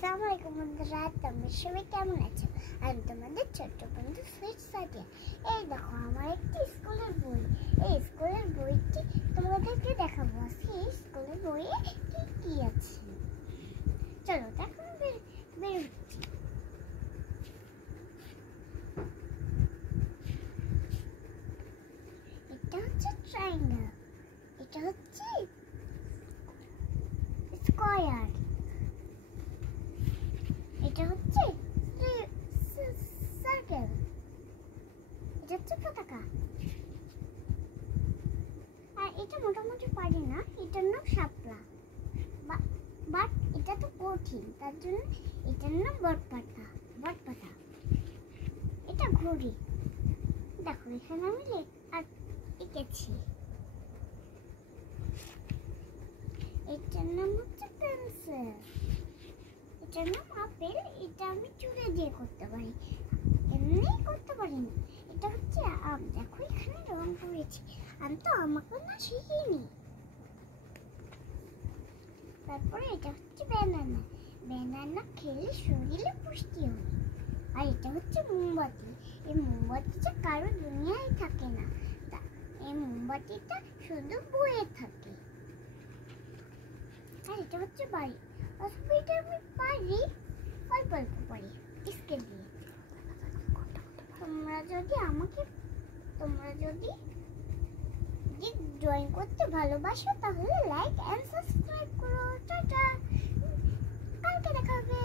আসসালামু আলাইকুম বন্ধুরা, তোমরা সবাই কেমন আছো? আমি তোমাদের ছোট্ট বন্ধু সুইট সাদিয়া। এই দেখো আমার একটি স্কুলের বই। এই স্কুলের বইটি তোমাদেরকে দেখাবো। আজকে এই স্কুলের বইয়ে কি কি আছে চলো দেখো। বের হচ্ছি। এটা হচ্ছে ট্রায়াঙ্গেল, এটা হচ্ছে স্কয়ার, এটা হচ্ছে সার্কেল, এটা হচ্ছে পতাকা। আর এটা মোটামুটি পারি না, এটার নাম শাপলা, বাট এটা তো কঠিন, তার জন্য এটার নাম বটপাতা। এটা ঘড়ি, দেখো এখানে আমি এঁকেছি। এটার নাম হচ্ছে পেন্সিল, এটার নাম আপেল, এটা আমি চুলে দিয়ে করতে পারি, এমনি করতে পারি না। এটা হচ্ছে আম, দেখো এখানে রং করেছি, আমি তো আমাকে না শিখিনি। তারপরে এটা হচ্ছে ব্যানানা খেলে শরীরে পুষ্টি হয়। আর এটা হচ্ছে মোমবাতি, এই মোমবাতিটা কারো দুনিয়ায় থাকে না, এই মোমবাতিটা শুধু বইয়ে থাকে। আর এটা হচ্ছে বাড়ি, এটা আমি পারি অল্প পারি স্কেল দিয়ে। তোমরা যদি ড্রয়িং করতে ভালোবাসো তাহলে লাইক এন্ড সাবস্ক্রাইব করো। টাটা, কালকে দেখা হবে।